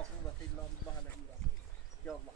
la kuvvete illa billah aleyhi. Ya Allah.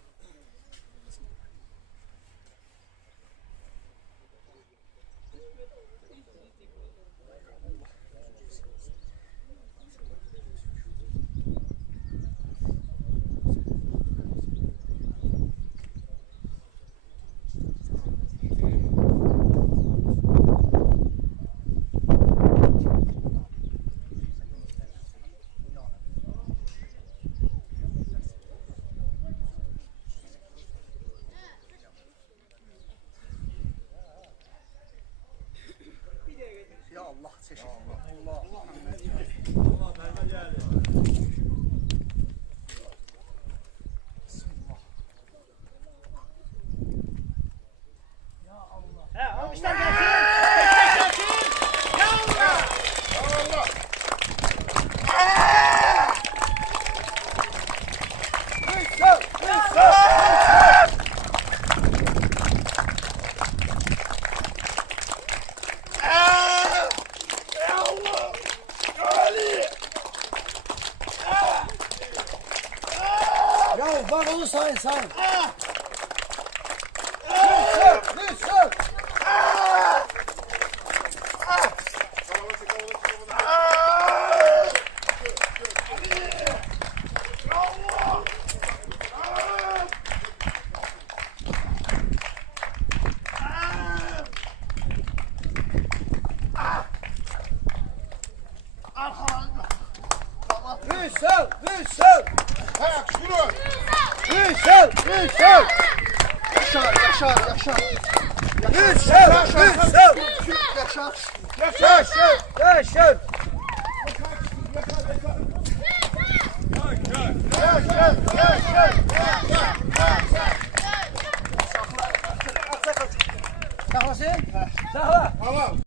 Ya Allah çeşit. Allah. Allah merve geldi. Ya Allah. He, almışlar gelsin. Destek gelsin. Ya Allah. Allah. Hüsnü! Hüsnü! Ya bak onu sayın sayın. Hüsnü! Hüsnü! Hüsnü! Hüsnü! Ayak şunu. Hüsnü! Hüsnü! Yaşar, yaşar, yaşar. Hüsnü! Hüsnü! Yaşar. Yaşar! Yaşar! Yaşar! Yaşar! Saklasın. Sakla. Tamam.